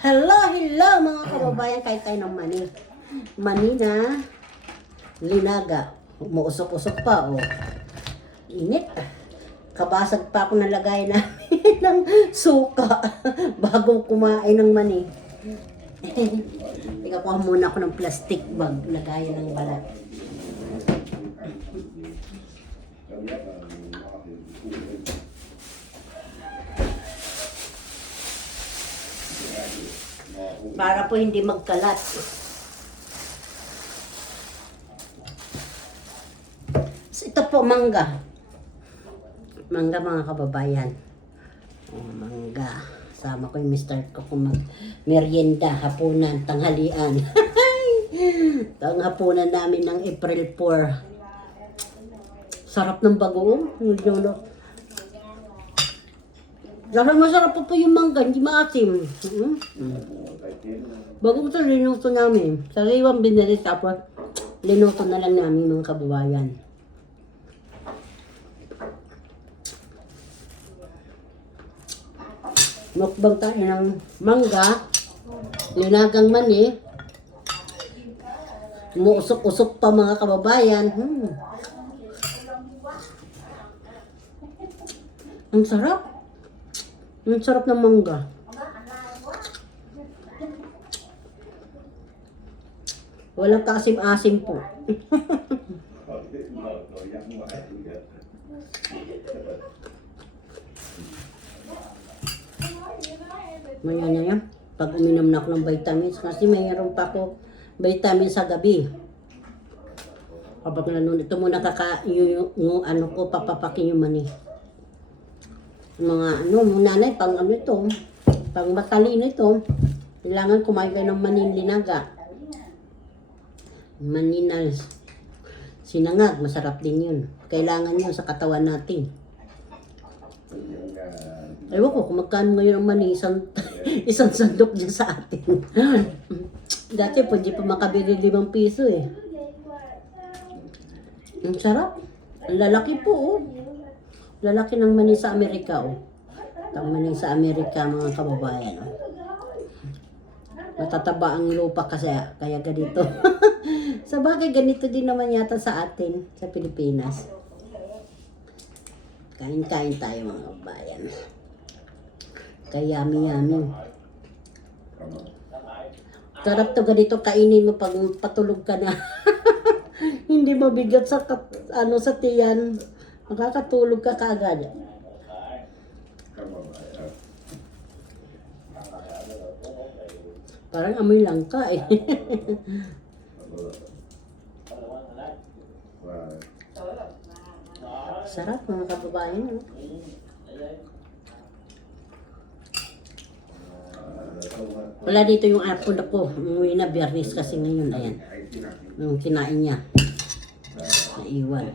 Hello, hello mga kababayan, kahit tayo ng mani. Mani na linaga. Umuusok-usok pa, oh. Init. Kabasag pa ako nalagay namin ng suka bago kumain ng mani. Ikakuha muna ako ng plastic bag, lagayan ng balat. Para po hindi magkalat. So, ito po mangga. Mangga mga kababayan. Oh, mangga. Sama ko yung mister ko kung mag-merienda, hapunan, tanghalian. Ang hapunan namin ng April 4. Sarap ng bagoong. Masarap po yung mangga, hindi maasim. Bago ito, linuto namin. Sariwang binili, tapos linuto na lang namin mga kababayan. Mukbang tayo ng mangga, linagang mani, umuusok-usok pa mga kababayan. Ang sarap. Ang sarap ng mangga. Walang kaasim-asim po. Maya na yan. Pag uminom na ako ng vitamins, kasi mayroon pa ako vitamins sa gabi. Kapag nanon, ito muna yung ano ko, papapakin yung mani. Mga nanay, pang ano ito, pang matalino ito, kailangan kumain kayo ng manin linaga. Manin na sinangag, masarap din yun. Kailangan yun sa katawan natin. Ewan ko kung magkano ngayon ang mani, isang sandok dyan sa atin. Dati po, di pa makabili 5 piso eh. Ang sarap. Ang lalaki po oh. Lalaki ng mani sa Amerika oh. Ang mani sa Amerika mga kababayan oh. Matataba ang lupa kasi kaya ganito. Sa bagay ganito din naman yata sa atin sa Pilipinas. Kain-kain tayo mga kababayan. Kaya yummy. Sarap to ganito kainin mo pag patulog ka na. Hindi mabigat sa sa tiyan. Makakatulog ka kaagad. Parang amoy lang ka eh. Sarap mga kababayan. Wala dito yung apo na ko. Umuwi na Biyernes kasi ngayon. Ayan. Yung kinain niya. Naiwan.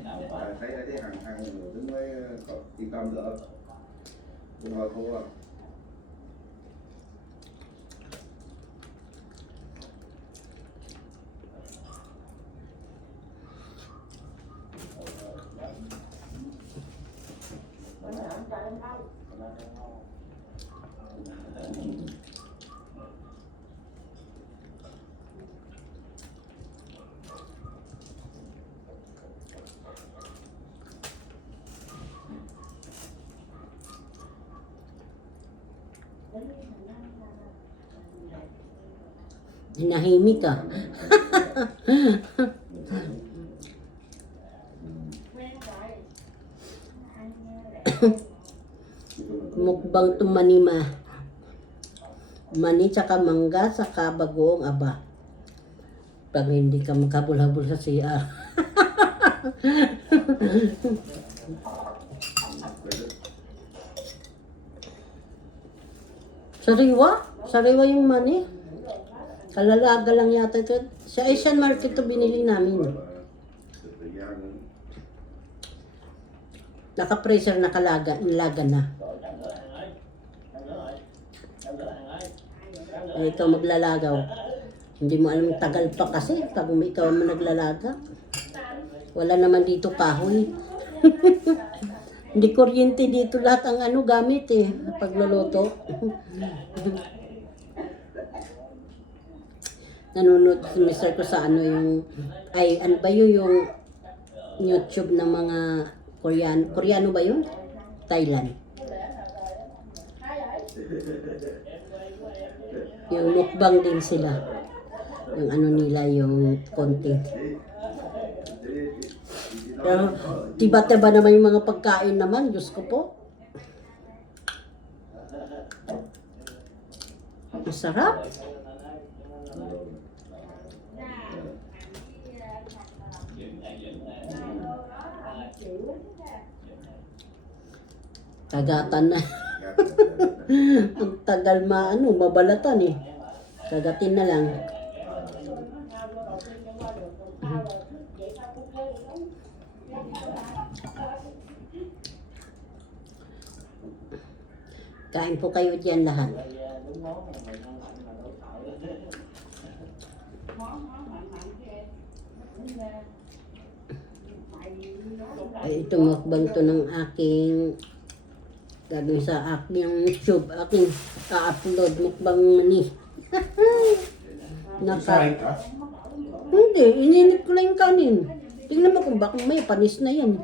Hinahimik ka. Mukbang tumanima. Mani tsaka mangga tsaka bagoong aba. Pag hindi ka magkabul-habul sa CR. Sariwa? Sariwa yung mani. Kalalaga lang yata ito. Sa Asian market ito binili namin. Naka-freezer, nilaga na. Ito maglalagaw. Hindi mo alam tagal pa kasi pag ikaw ang naglalaga. Wala naman dito kahoy. Hindi kuryente dito lahat ang gamit eh. Pagluluto. nanonood si mister ko sa ano yung, ay ano ba yun yung YouTube ng mga Koreano ba yun? Thailand. Yung mukbang din sila. Yung ano nila, yung content. Pero tiba-tiba naman yung mga pagkain naman, Diyos ko po. Masarap. Kagatan na. Ang tagal mabalatan eh. Kagatin na lang. Kain po kayo diyan lahat. Ay, ito mukbang to ng aking gagawin sa aking YouTube, aking upload mukbang ni. Kain ka? Hindi, ininit ko lang yung kanin. Tingnan mo kung baka may panis na yan.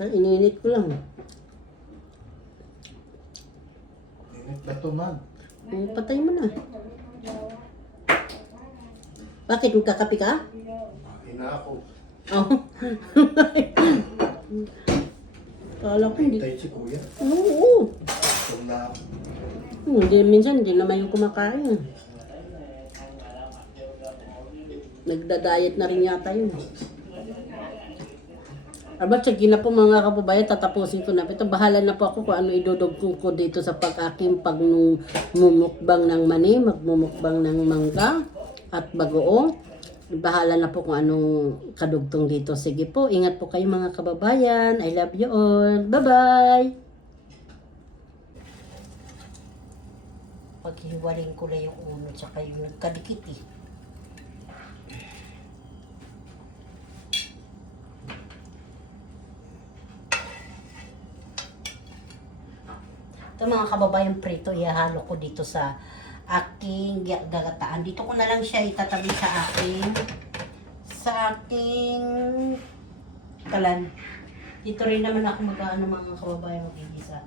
Ininit ko lang. Init na to, man. Patay mo na. Bakit? Magkakapi ka? Kain na ako. Oh. Kala ko hindi. Hintay si kuya. Oo. Ito na ako. Hindi, minsan hindi naman yung kumakain. Nagda-diet na rin yata yun. Aba, sige na po mga kababayan, tatapusin ko na. Ito, bahala na po ako kung ano idudugtong ko dito sa pag-aking pagmumukbang ng mani, magmumukbang ng mangga at bagoong. Bahala na po kung anong kadugtong dito. Sige po, ingat po kayo mga kababayan. I love you all. Bye-bye! Paghiwaling ko lang yung ulo tsaka yung nagkadikit eh. Ito mga kababayan prito, ihalo ko dito sa aking gagataan. Dito ko na lang siya itatabi sa aking kalan. Dito rin naman ako mag-ano mga kababayan magigisa.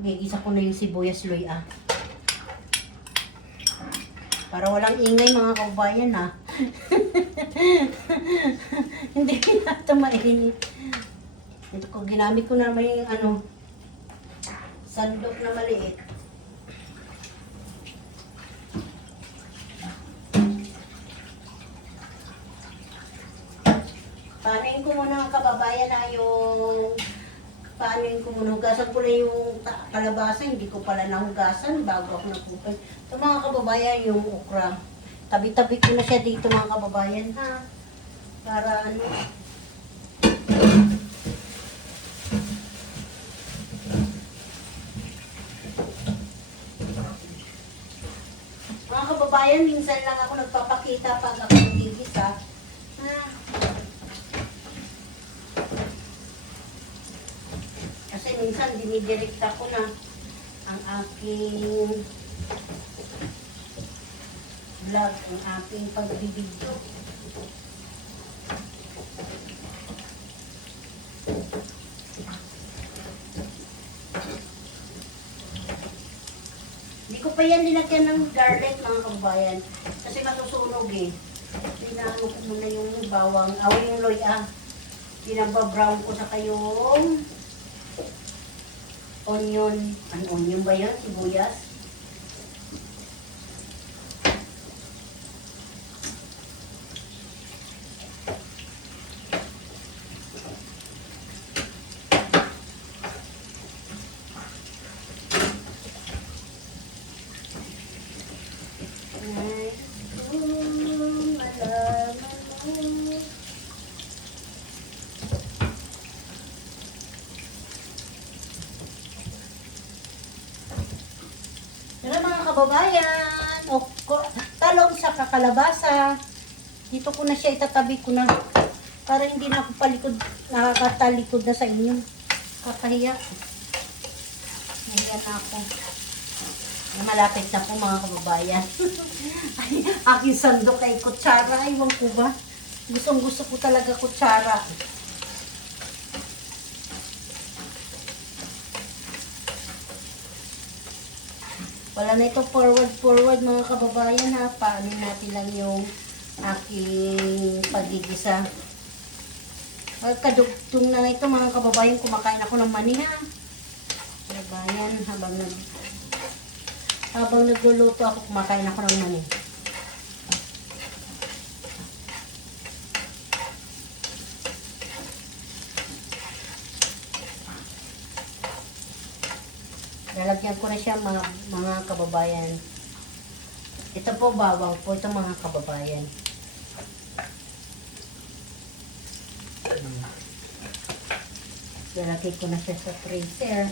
Magigisa ko na yung sibuyas luya. Para walang ingay mga kababayan ha. Hindi na ito mainit. Ito ko ginamit ko na naman yung ano sandok na maliit. Paanoin ko muna ang kababayan na yung paanoin ko muna. Hugasan ko na yung kalabasa. Hindi ko pala nahugasan bago ako nakupay. Ito mga kababayan yung okra. Tabi-tabi ko na siya dito mga kababayan ha. Para ano. Mga kababayan, minsan lang ako nagpapakita pag ako nagigisa. Kasi minsan dinidirekta ko na ang aking vlog, ang aking pagbibidyo. Hindi ko pa yan nilagyan ng garlic mga kababayan. Kasi masusunog eh. Pinaano ko muna yung bawang, yung loya. Pinababrown ko sa kayong onion. Ano onion ba yan? Sibuyas. Tara mga kababayan, talong sa kakalabasa. Dito ko na siya itatabi ko na para hindi na ako nakakatalikod na sa inyo. Kakahiya. Nahiya na ako. Malapit na po mga kababayan. Ay, aking sandok ay kutsara. Iwan ko ba? Gustong gusto ko talaga kutsara. Wala na ito forward mga kababayan ha. Paano natin lang yung aking pagigisa. Kadugtong na ito mga kababayan. Kumakain ako ng mani ha. Kababayan, habang nagluluto ako, kumakain ako ng mani. Lalagyan ko na siya mga kababayan. Ito po bawang po ito mga kababayan. Lalagay ko na siya sa freezer.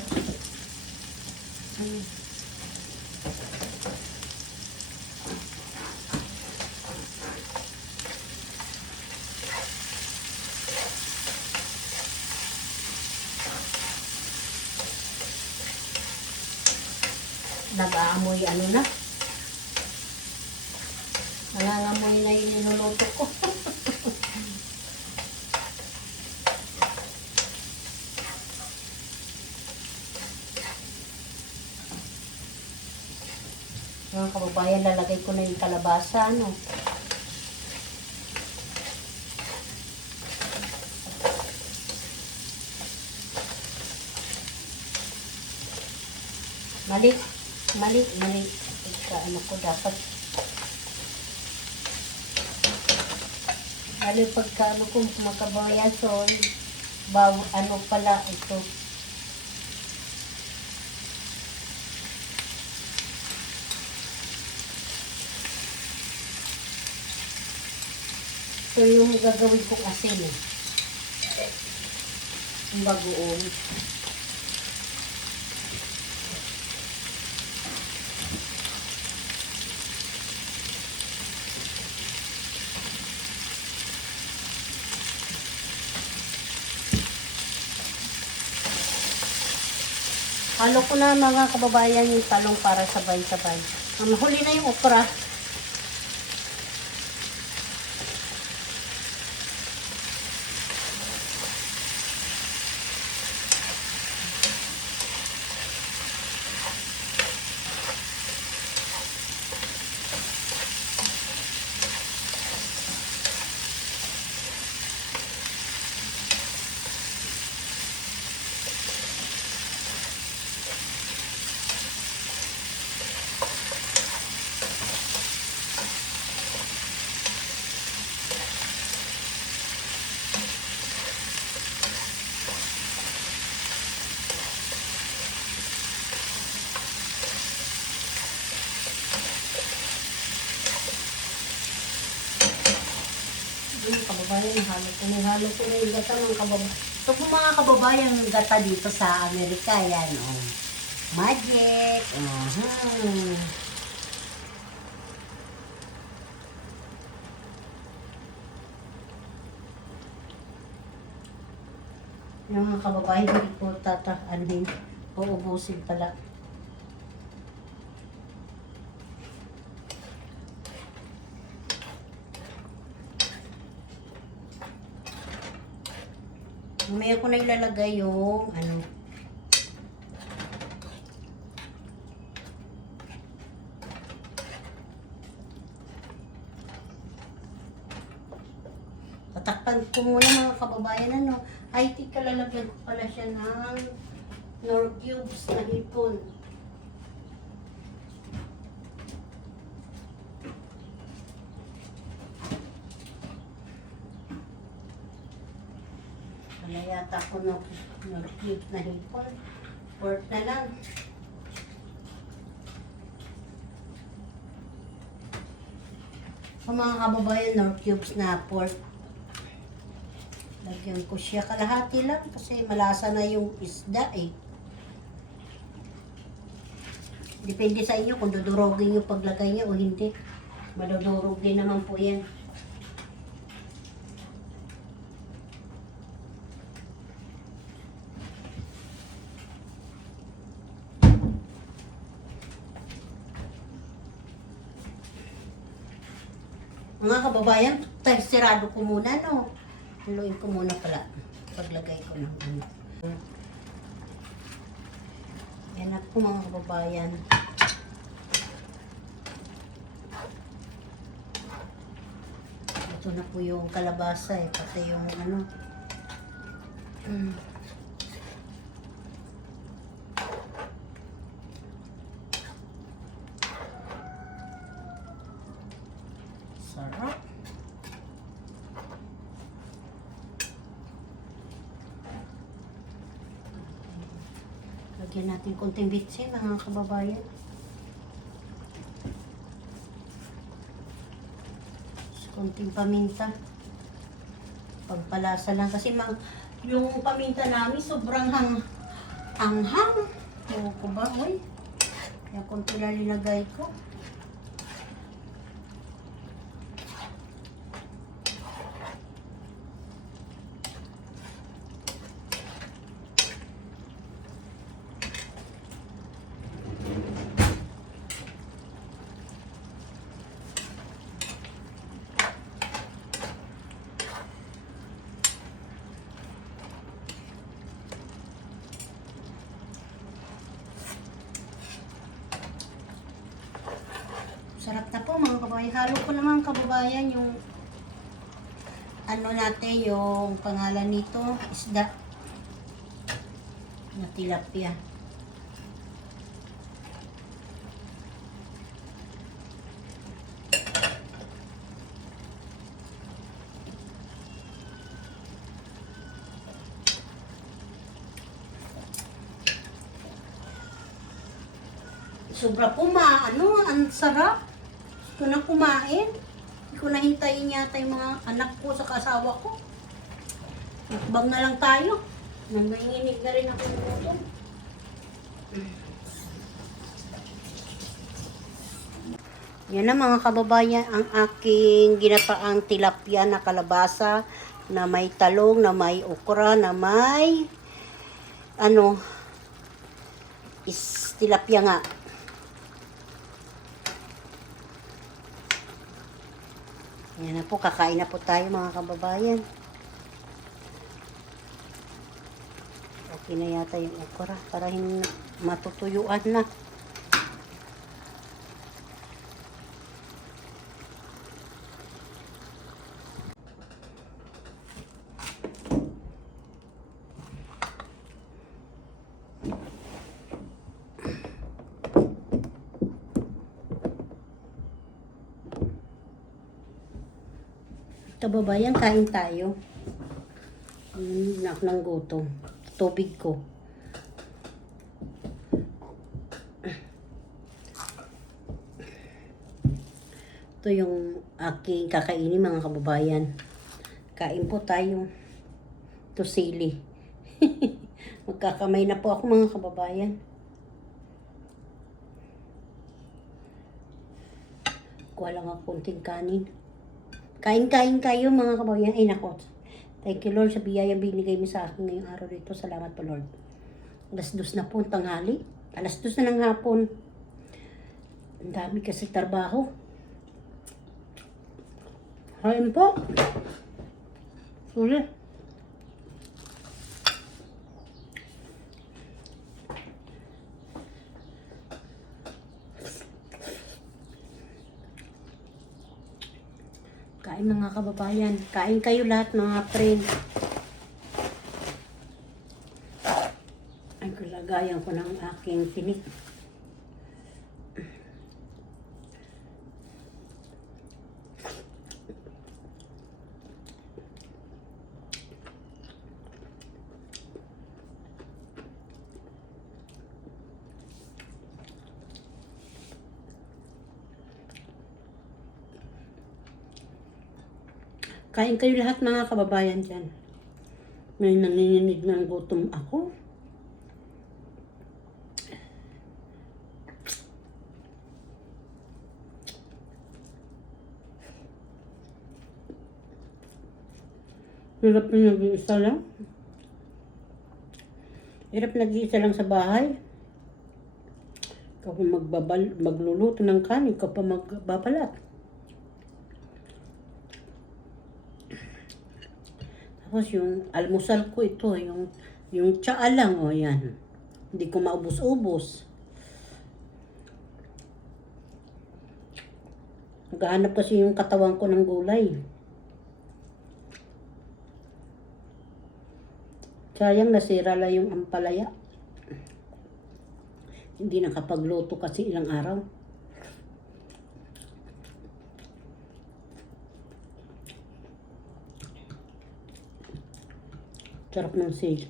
Nag-aamoy ano na. Nangangamoy na yung niluluto ko. Mga kababayan, lalagay ko na yung kalabasa, no? Mali. Ano ko dapat. Pagkaano ko mga kababayan, so, ano pala ito. So, yung gagawin kong asin eh. Yung bagoong. Halo ko na mga kababayan yung talong para sabay-sabay. Huli na yung okra. Kababayan, halo ko na yung gata ng kababayan. Ito po mga kababayan, yung gata dito sa Amerika, yan, oh. Magic, Yung mga kababayan, hindi po tatakanin, uubusin pala. Mamaya ko na ilalagay yung ano. Tatakpan ko muna mga kababayan ano. Ay, tika lalagyan ko pala siya ng nor cubes na hipon. Wala yata ko na cubes na hipon. Pork na lang. Mga kababayan, nor cubes na pork. Lagyan ko siya kalahati lang kasi malasa na yung isda eh. Depende sa inyo kung dudurogin yung paglagay niya o hindi. Madudurog din naman po yan. Mga kababayan, sirado ko muna, no? Haluin ko muna pala. Paglagay ko ng ano. Yan na po mga kababayan. Ito na po yung kalabasa eh, pati yung ano. Sarap. Lagyan natin konting bitsin mga kababayan. Konting paminta. Pagpalasa lang kasi yung paminta namin sobrang anghang. Ewan ko ba, oy? Kaya konti lang linagay ko. Sarap na po mga kababayan. Halo ko naman kababayan yung ano natin, yung pangalan nito, isda na tilapia. Sobra po ang sarap. Gusto na kumain. Hindi ko nahintayin yata yung mga anak ko sa kasawa ko. Bang na lang tayo. Nanginginig na rin ako dito. Yan na mga kababayan, ang aking ginapaang tilapia na kalabasa na may talong, na may okra, na may tilapia nga. Yan na po, kakain na po tayo mga kababayan. Okay na yata yung okra para hindi matutuyuan na. Kababayan, kain tayo. Nak ng gutom. Tubig ko. Ito yung aking kakainin mga kababayan. Kain po tayo. Ito sili. Magkakamay na po ako mga kababayan. Kuha lang ako konting kanin. Kain-kain kayo mga kababayan. Ay nako. Thank you Lord sa biyayang binigay mo sa akin ngayong araw dito. Salamat po Lord. Alas 2 na po ang tanghali. Alas 2 na ng hapon. Ang dami kasi trabaho. Kain po. Sulit. Kain mga kababayan. Kain kayo lahat mga friend. Ay, kalagayan ko ng aking tinik. Kain kayo lahat mga kababayan dyan. May nanginginig ng gutom ako. Hirap na nag-iisa lang. Hirap nag-iisa lang sa bahay. Ikaw pa magluluto ng kanin, ikaw pa magbabalat. Tapos yung almusal ko ito, yung tsaa lang, o yan. Hindi ko maubos-ubos. Naghahanap kasi yung katawan ko ng gulay. Sayang nasira lang yung ampalaya. Hindi nakapagluto kasi ilang araw. Sarap ng sili.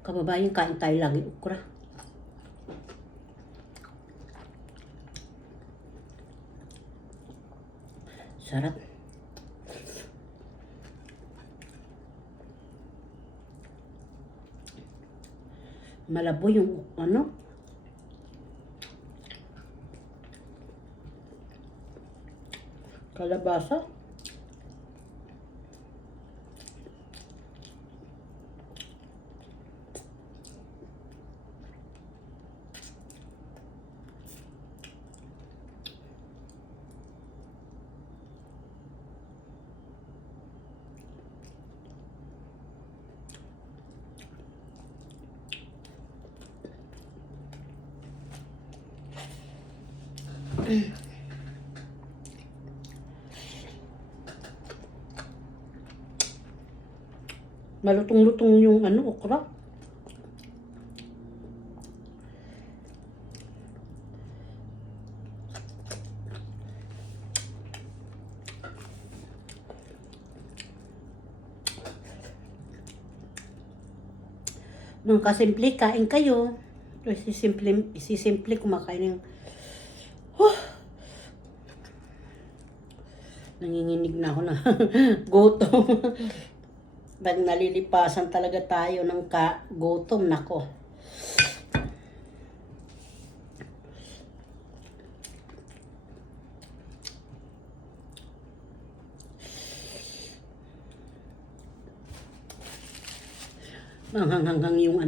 Kababayan, kain tayo lagi okra. Sarap. Malabo yung kalabasa. Malutong-lutong yung okra. Nung kasimple, kain kayo. Isisimple kumakain ng... Nanginginig na ako na gutom. Pag nalilipasan talaga tayo ng gutom, nako. Hanggang yung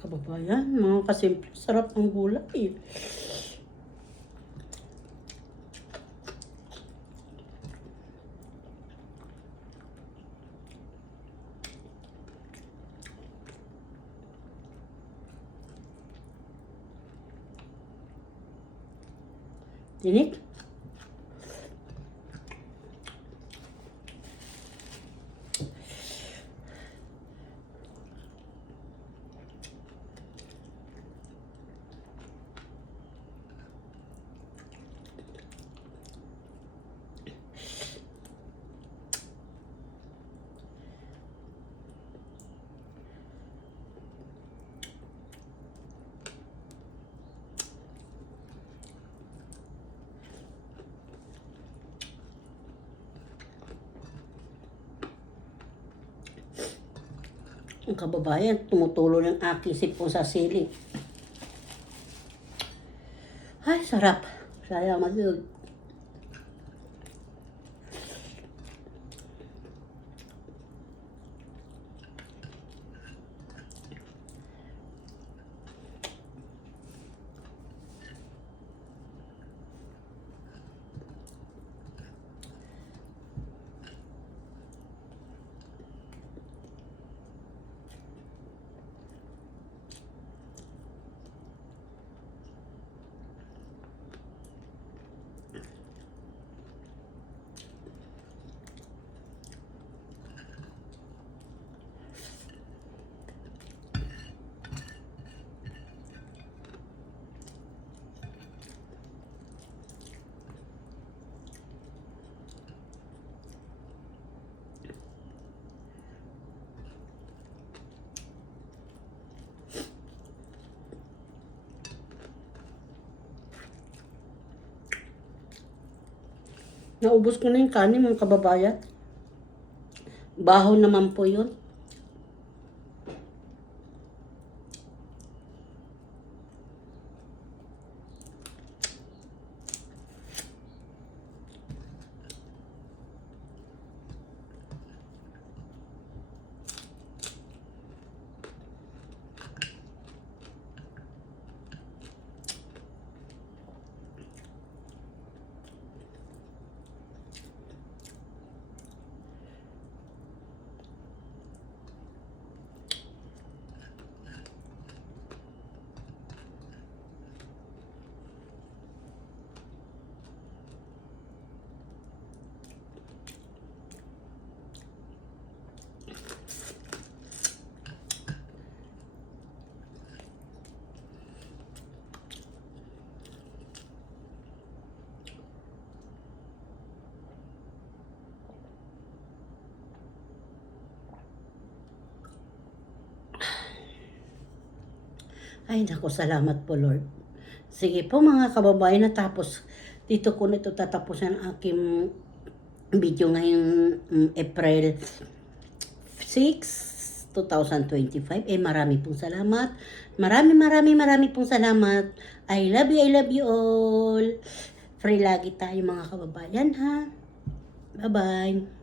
kababayan, mga kasimple, sarap ng gulay. Tinik? Ang kababayan, tumutulo ng aking sipon sa sili. Ay, sarap. Sayang mag-yun. Naubos ko na yung kanin, mga kababayan. Baho naman po yun. Ay, naku, salamat po, Lord. Sige po, mga kababayan, natapos. Dito ko na ito tatapusan ang aking video ngayong April 6, 2025. Marami pong salamat. Marami pong salamat. I love you all. Free lagi tayo, mga kababayan, ha? Bye-bye.